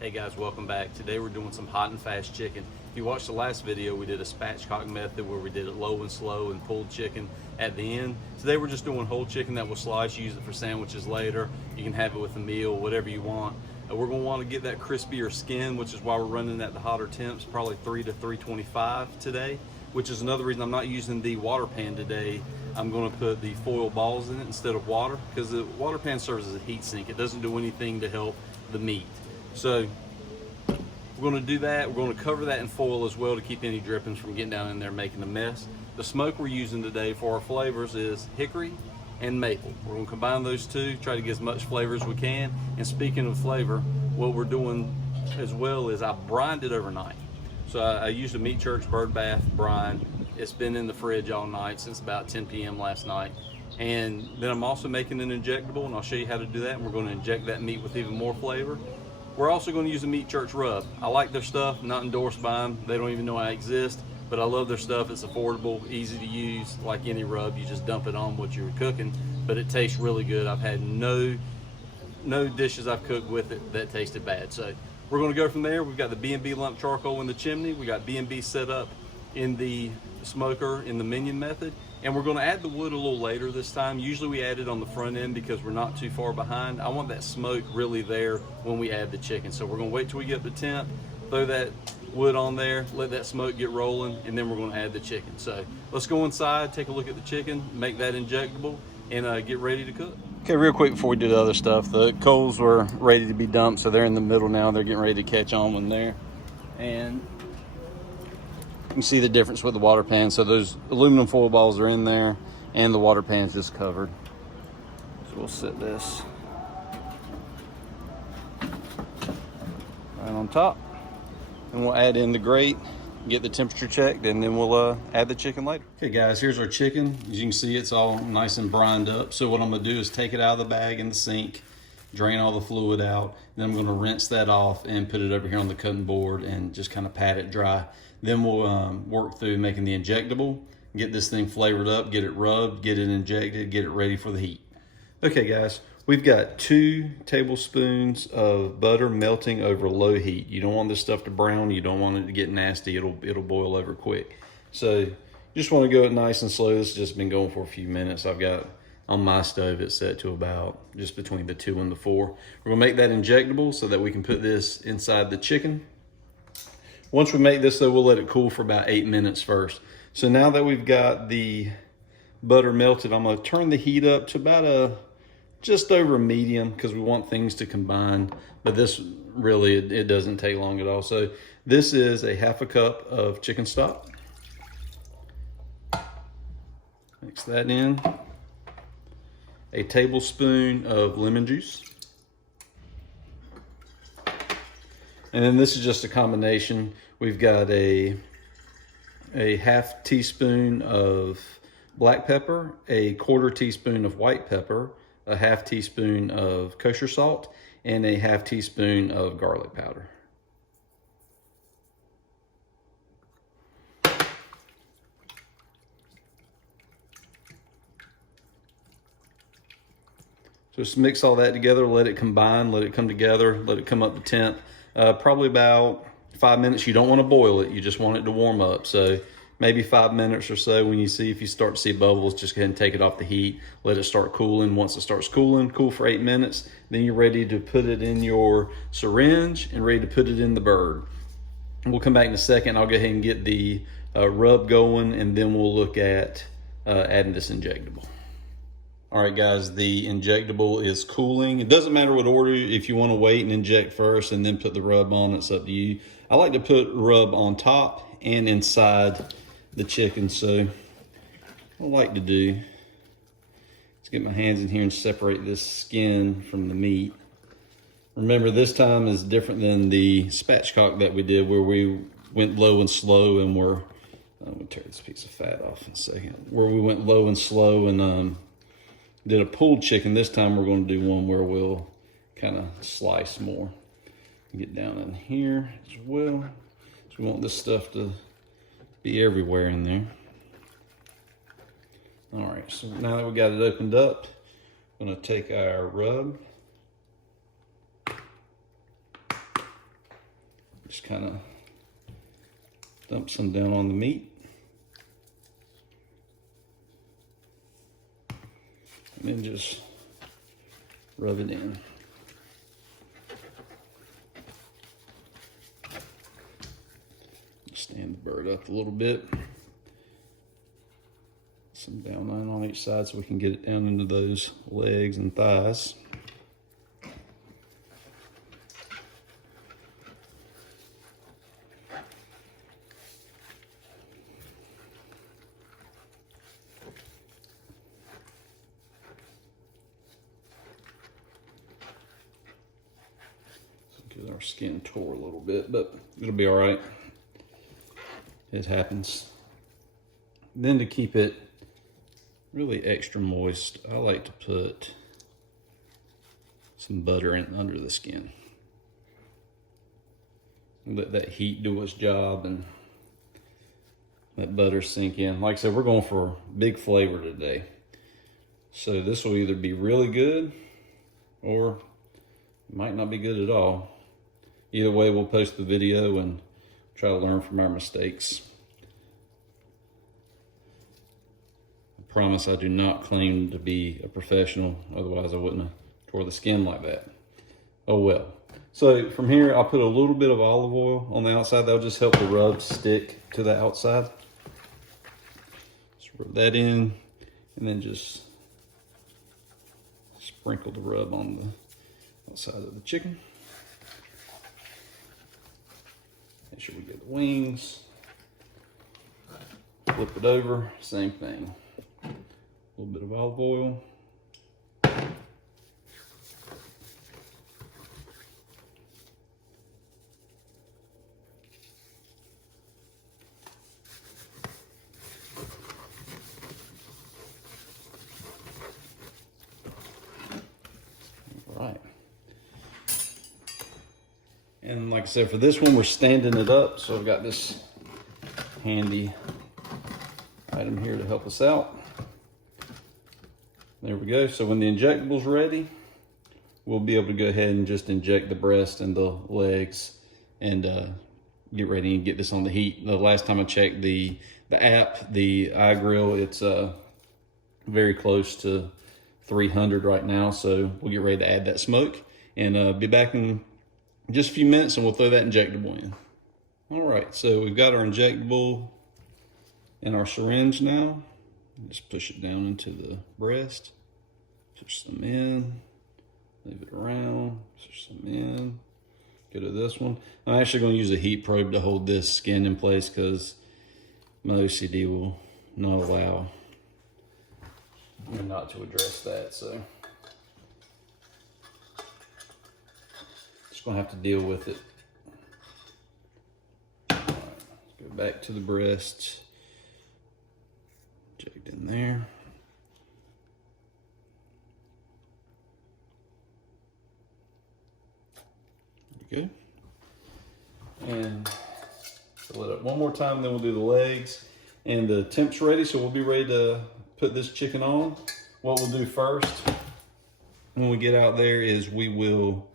Hey guys, welcome back. Today we're doing some hot and fast chicken. If you watched the last video, we did a spatchcock method where we did it low and slow and pulled chicken at the end. Today we're just doing whole chicken that we'll slice, use it for sandwiches later. You can have it with a meal, whatever you want. We're going to want to get that crispier skin, which is why we're running at the hotter temps, probably 3 to 325 today, which is another reason I'm not using the water pan today. I'm going to put the foil balls in it instead of water, because the water pan serves as a heat sink. It doesn't do anything to help the meat. So we're going to do that. We're going to cover that in foil as well to keep any drippings from getting down in there making a mess. The smoke we're using today for our flavors is hickory and maple. We're going to combine those two, try to get as much flavor as we can. And speaking of flavor, what we're doing as well is I brined it overnight. So I used a Meat Church bird bath brine. It's been in the fridge all night since about 10 p.m. last night. And then I'm also making an injectable, and I'll show you how to do that. And we're going to inject that meat with even more flavor. We're also going to use a Meat Church rub. I like their stuff, not endorsed by them. They don't even know I exist, but I love their stuff. It's affordable, easy to use. Like any rub, you just dump it on what you're cooking, but it tastes really good. I've had no dishes I've cooked with it that tasted bad. So we're going to go from there. We've got the B&B lump charcoal in the chimney. We got B&B set up in the smoker in the minion method, and we're going to add the wood a little later this time. Usually we add it on the front end because we're not too far behind. I want that smoke really there when we add the chicken, so we're going to wait till we get up to temp, throw that wood on there, let that smoke get rolling, and then we're going to add the chicken. So let's go inside, take a look at the chicken, make that injectable, and get ready to cook. Okay, real quick before we do the other stuff, the coals were ready to be dumped, so they're in the middle now. They're getting ready to catch on when there, and you can see the difference with the water pan. So those aluminum foil balls are in there and the water pan's just covered. So we'll set this right on top, and we'll add in the grate, get the temperature checked, and then we'll add the chicken later. Okay guys, here's our chicken. As you can see, it's all nice and brined up. So what I'm gonna do is take it out of the bag in the sink, drain all the fluid out, then I'm gonna rinse that off and put it over here on the cutting board and just kind of pat it dry. Then we'll work through making the injectable, get this thing flavored up, get it rubbed, get it injected, get it ready for the heat. Okay guys, we've got 2 tablespoons of butter melting over low heat. You don't want this stuff to brown, you don't want it to get nasty, it'll boil over quick. So you just want to go nice and slow. This has just been going for a few minutes. I've got on my stove it's set to about just between the 2 and the 4. We're gonna make that injectable so that we can put this inside the chicken. Once we make this though, we'll let it cool for about 8 minutes first. So now that we've got the butter melted, I'm gonna turn the heat up to about just over medium, because we want things to combine, but this really, it doesn't take long at all. So this is a 1/2 cup of chicken stock. Mix that in. A tablespoon of lemon juice. And then this is just a combination. We've got a 1/2 teaspoon of black pepper, a 1/4 teaspoon of white pepper, a 1/2 teaspoon of kosher salt, and a 1/2 teaspoon of garlic powder. So just mix all that together, let it combine, let it come together, let it come up to temp. Probably about 5 minutes. You don't want to boil it, you just want it to warm up. So maybe 5 minutes or so. When you if you start to see bubbles, just go ahead and take it off the heat, let it start cooling. Once it starts cooling, cool for 8 minutes, then you're ready to put it in your syringe and ready to put it in the bird. We'll come back in a second. I'll go ahead and get the rub going, and then we'll look at adding this injectable. All right guys, the injectable is cooling. It doesn't matter what order. If you want to wait and inject first and then put the rub on, it's up to you. I like to put rub on top and inside the chicken. So what I like to do is get my hands in here and separate this skin from the meat. Remember, this time is different than the spatchcock that we did, where we went low and slow, and I'm gonna tear this piece of fat off in a second, where we went low and slow and did a pulled chicken. This time we're going to do one where we'll kind of slice more. Get down in here as well. So we want this stuff to be everywhere in there. All right, so now that we got it opened up, I'm going to take our rub, Just kind of dump some down on the meat. And then just rub it in. Stand the bird up a little bit. Some down line on each side so we can get it down into those legs and thighs. Get our skin tore a little bit, but it'll be all right. It happens. Then to keep it really extra moist, I like to put some butter in under the skin. Let that heat do its job and let butter sink in. Like I said, we're going for big flavor today. So this will either be really good or it might not be good at all. Either way, we'll post the video and try to learn from our mistakes. I promise I do not claim to be a professional, otherwise I wouldn't have tore the skin like that. Oh well. So from here, I'll put a little bit of olive oil on the outside. That'll just help the rub stick to the outside. Just rub that in, and then just sprinkle the rub on the outside of the chicken. Make sure we get the wings. Flip it over, same thing. A little bit of olive oil. All right. And like I said, for this one, we're standing it up. So I've got this handy item here to help us out. There we go. So when the injectable's ready, we'll be able to go ahead and just inject the breast and the legs and get ready and get this on the heat. The last time I checked the app, the iGrill, it's very close to 300 right now. So we'll get ready to add that smoke and be back in just a few minutes and we'll throw that injectable in. All right, so we've got our injectable in our syringe now. Just push it down into the breast, push some in, leave it around, push some in. Go to this one. I'm actually going to use a heat probe to hold this skin in place because my OCD will not allow me not to address that. So just going to have to deal with it. All right, let's go back to the breast. Inject in there. There we go. And fill it up one more time, then we'll do the legs. And the temp's ready, so we'll be ready to put this chicken on. What we'll do first, when we get out there, is we will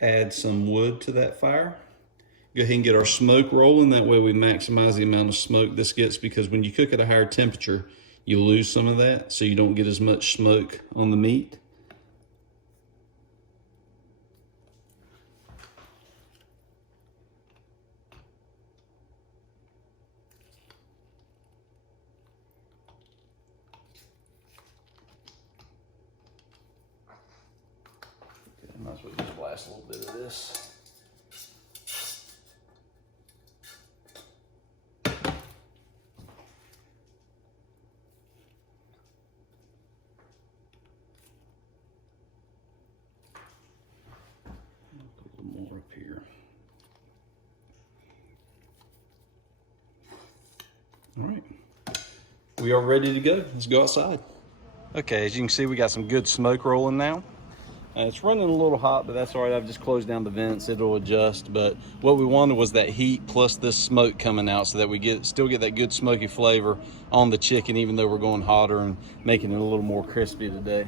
add some wood to that fire. Go ahead and get our smoke rolling. That way we maximize the amount of smoke this gets, because when you cook at a higher temperature, you lose some of that, so you don't get as much smoke on the meat. Okay, might as well just blast a little bit of this. All right, we are ready to go. Let's go outside. Okay, as you can see, we got some good smoke rolling now. It's running a little hot, but that's all right. I've just closed down the vents. It'll adjust. But what we wanted was that heat plus this smoke coming out so that we still get that good smoky flavor on the chicken, even though we're going hotter and making it a little more crispy today.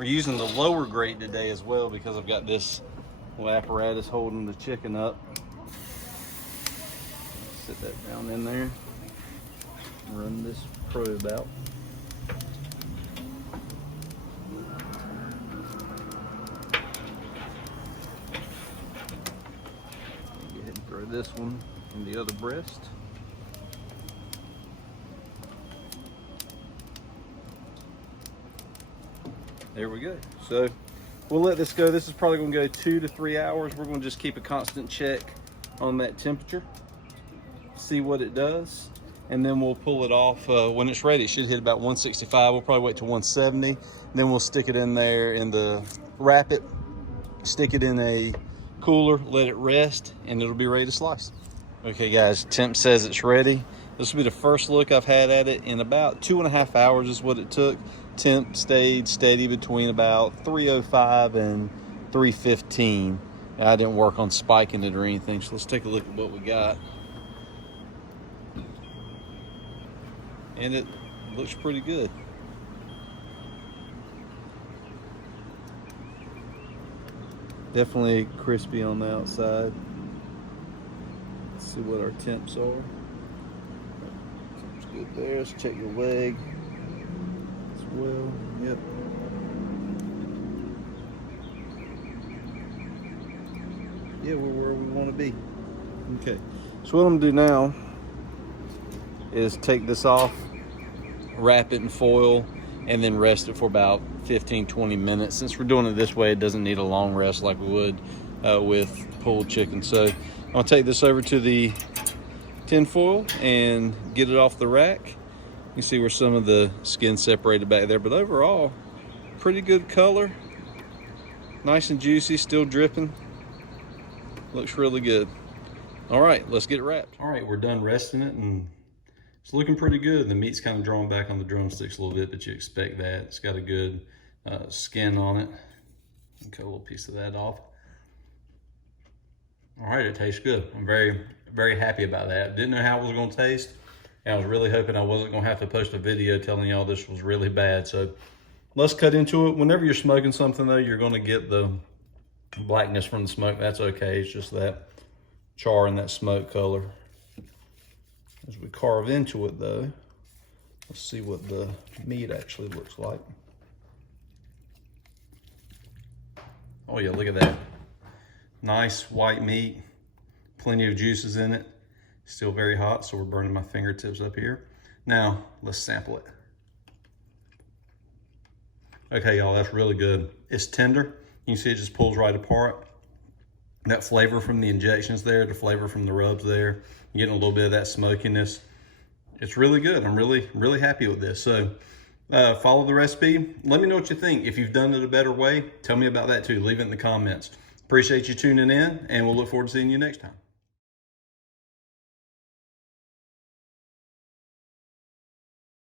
We're using the lower grate today as well because I've got this little apparatus holding the chicken up. Sit that down in there. Run this probe out. Go ahead and throw this one in the other breast. There we go. So we'll let this go. This is probably going to go 2 to 3 hours. We're going to just keep a constant check on that temperature, see what it does, and then we'll pull it off when it's ready. It should hit about 165. We'll probably wait to 170, and then we'll stick it in there wrap it, stick it in a cooler, let it rest, and it'll be ready to slice. Okay guys, temp says it's ready. This will be the first look I've had at it in about 2.5 hours is what it took. Temp stayed steady between about 305 and 315. I didn't work on spiking it or anything, so let's take a look at what we got. And it looks pretty good. Definitely crispy on the outside. Let's see what our temps are. Looks good there. Let's check the leg as well. Yep. Yeah, we're where we want to be. Okay. So what I'm gonna do now is take this off, wrap it in foil, and then rest it for about 15-20 minutes. Since we're doing it this way, it doesn't need a long rest like we would with pulled chicken. So I'll take this over to the tin foil and get it off the rack. You see where some of the skin separated back there, but overall, pretty good color. Nice and juicy, still dripping. Looks really good. All right, let's get it wrapped. All right, we're done resting it, and it's looking pretty good. The meat's kind of drawn back on the drumsticks a little bit, but you expect that. It's got a good skin on it. Cut a little piece of that off. All right, it tastes good. I'm very, very happy about that. Didn't know how it was gonna taste, and I was really hoping I wasn't gonna have to post a video telling y'all this was really bad. So let's cut into it. Whenever you're smoking something though, you're gonna get the blackness from the smoke. That's okay, it's just that char and that smoke color. As we carve into it though, let's see what the meat actually looks like. Oh yeah, look at that. Nice white meat, plenty of juices in it. Still very hot, so we're burning my fingertips up here. Now, let's sample it. Okay, y'all, that's really good. It's tender. You can see it just pulls right apart. That flavor from the injections there, the flavor from the rubs there, you're getting a little bit of that smokiness. It's really good. I'm really, really happy with this. So follow the recipe. Let me know what you think. If you've done it a better way, tell me about that too. Leave it in the comments. Appreciate you tuning in, and we'll look forward to seeing you next time.